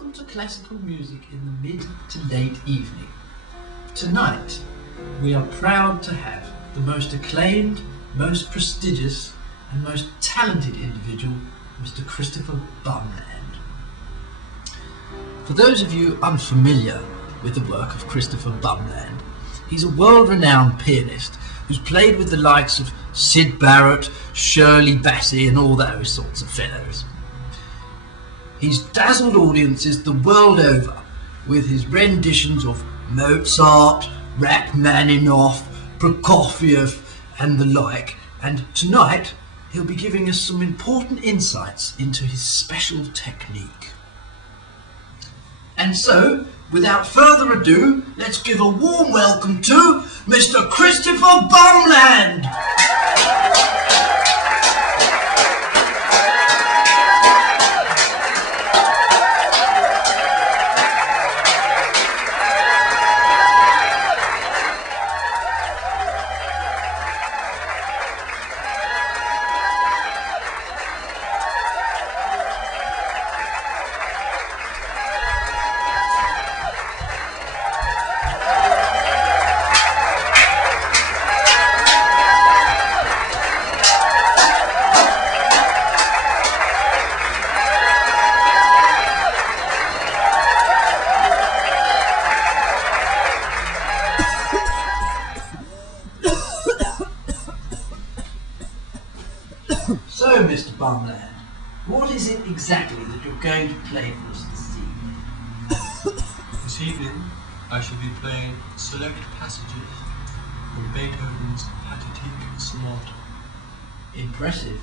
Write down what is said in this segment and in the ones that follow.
welcome to classical music in the mid to late evening. Tonight, we are proud to have the most acclaimed, most prestigious and most talented individual, Mr. Christopher Bumland. For those of you unfamiliar with the work of Christopher Bumland, he's a world-renowned pianist who's played with the likes of Syd Barrett, Shirley Bassey and all those sorts of fellows. He's dazzled audiences the world over with his renditions of Mozart, Rachmaninoff, Prokofiev and the like, and tonight he'll be giving us some important insights into his special technique. And so, without further ado, let's give a warm welcome to Mr. Christopher Bumland! So, Mr. Bumland, what is it exactly that you're going to play for us this evening? This evening, I shall be playing select passages from Beethoven's Pathetique Sonata. Impressive.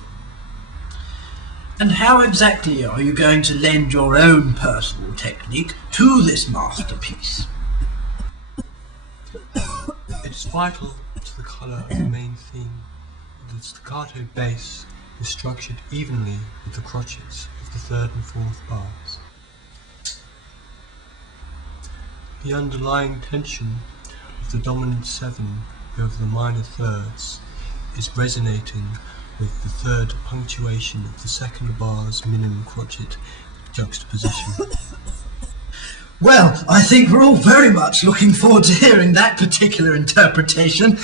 And how exactly are you going to lend your own personal technique to this masterpiece? It is vital to the colour of the main theme that the staccato bass is structured evenly with the crotchets of the third and fourth bars. The underlying tension of the dominant seven over the minor thirds is resonating with the third punctuation of the second bar's minimum crotchet juxtaposition. Well, I think we're all very much looking forward to hearing that particular interpretation.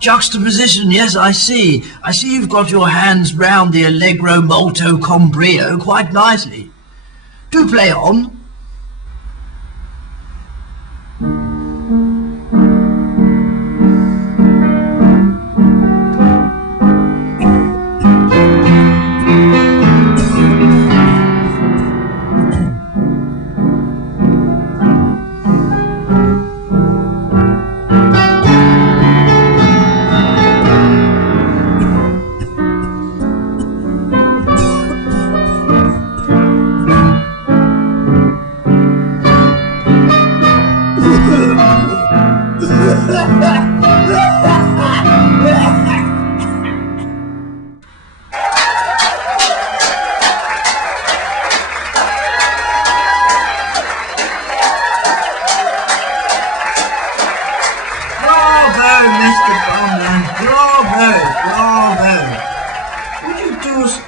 Juxtaposition, yes, I see. I see you've got your hands round the allegro molto con brio quite nicely. Do play on.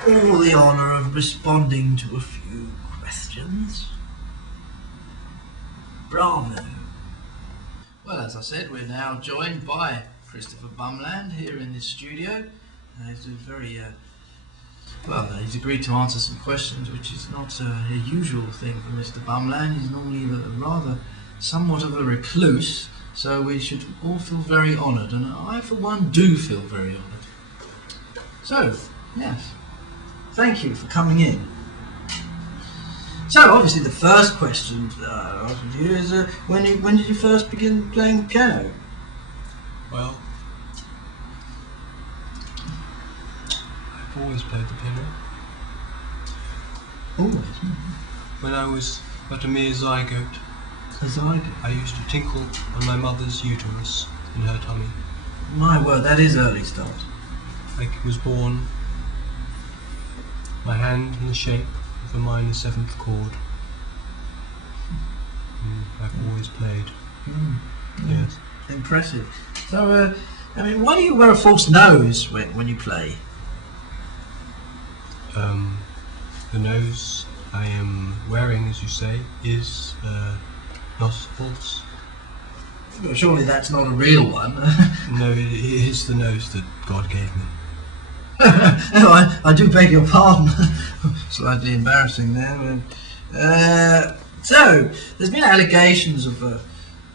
All the honour of responding to a few questions. Bravo. Well, as I said, we're now joined by Christopher Bumland here in this studio. He's a very, he's agreed to answer some questions, which is not a usual thing for Mr. Bumland. He's normally rather somewhat of a recluse, so we should all feel very honoured, and I, for one, do feel very honoured. So, yes. Thank you for coming in. So obviously the first question I asked you is when did you first begin playing the piano? Well, I've always played the piano. Always. When I was but a mere zygote, I used to tinkle on my mother's uterus in her tummy. My word, that is early start. I was born, my hand in the shape of a minor seventh chord. I've always played. Yes. Impressive. So, I mean, why do you wear a false nose when you play? The nose I am wearing, as you say, is not false. Well, surely that's not a real one. No, it is the nose that God gave me. No, I do beg your pardon. Slightly embarrassing there. So, there's been allegations of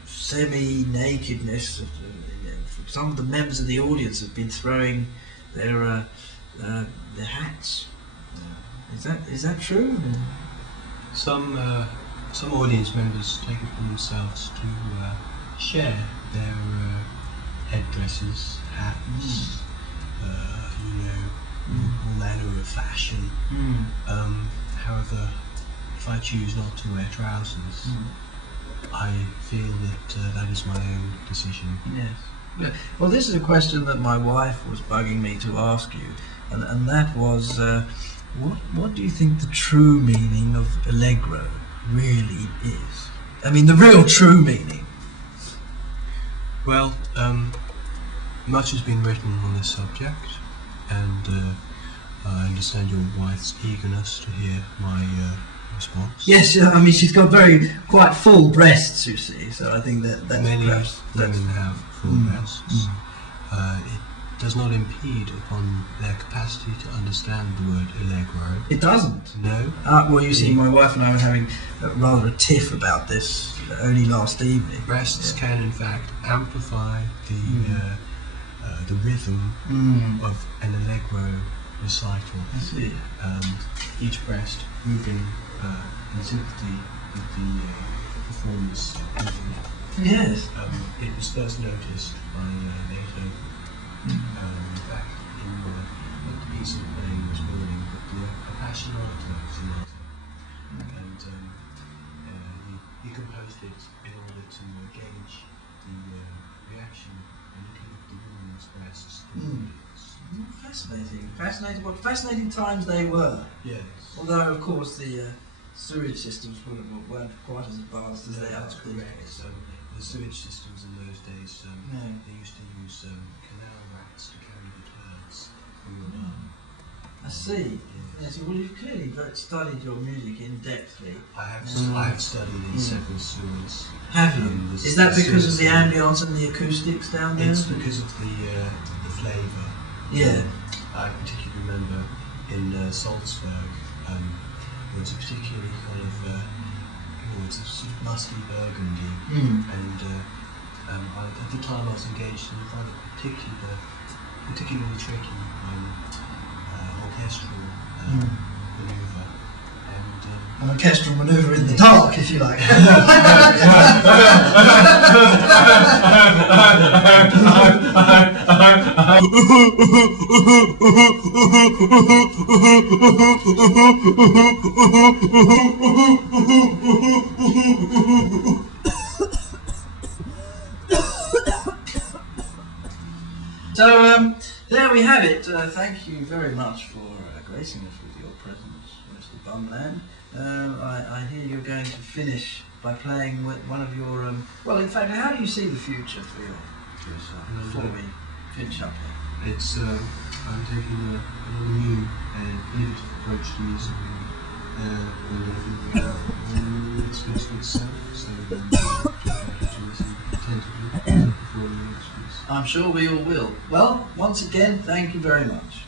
semi-nakedness. Some of the members of the audience have been throwing their hats. Is that true? Some audience members take it upon themselves to share their headdresses, hats, all manner of fashion. However, if I choose not to wear trousers, I feel that that is my own decision. Yes. Yeah. Well, this is a question that my wife was bugging me to ask you, and that was, what do you think the true meaning of allegro really is? I mean, the real true meaning. Well, much has been written on this subject, and I understand your wife's eagerness to hear my response. Yes, I mean, she's got quite full breasts, you see, so I think that's many perhaps... women have full breasts. It does not impede upon their capacity to understand the word allegro. It doesn't? No. Well, you see, my wife and I were having rather a tiff about this only last evening. Breasts can, in fact, amplify the rhythm of an allegro recital. I see. Each breast moving in sympathy with the performance. Yes. It was first noticed by Beethoven. In fact, in the piece of playing this morning, the Appassionata Sonata, and he composed it in order to gauge the reaction and looking at the women's breasts. Fascinating. What fascinating times they were. Yes. Although, of course, the sewage systems weren't quite as advanced as they are today. The sewage systems in those days, they used to use canal rats to carry the turds from your barn. I see. Yes. Well, you've clearly studied your music in-depthly. I have studied in several sewers. Have you? Is that because of the ambience and the acoustics down there? It's because of the flavour. Yeah. I particularly remember in Salzburg, there was a particularly kind of it's a sort of musty burgundy, and at the time I was engaged in a rather particularly tricky orchestral manoeuvre, and An orchestral manoeuvre in the dark, if you like. So, there we have it. Thank you very much for gracing us with your presence, Mr. Bumland. I hear you're going to finish by playing with one of your... well, in fact, how do you see the future for yourself before we finish up here? it's I'm taking a new and innovative approach to music, and it's going to itself, so to listen attentively before the next piece. I'm sure we all will. Well, once again, thank you very much.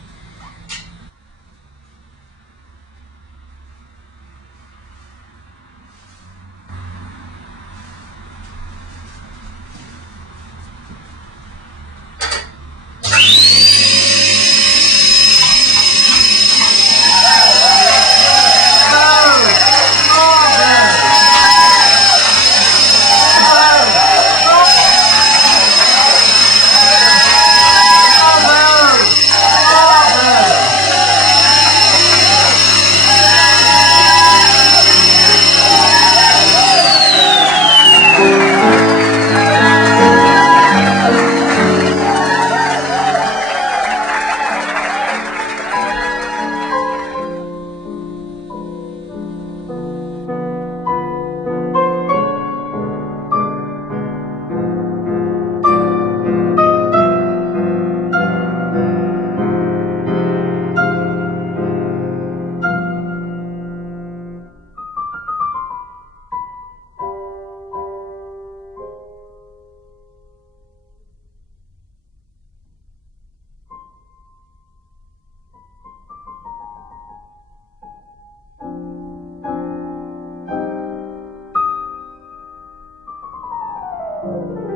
you.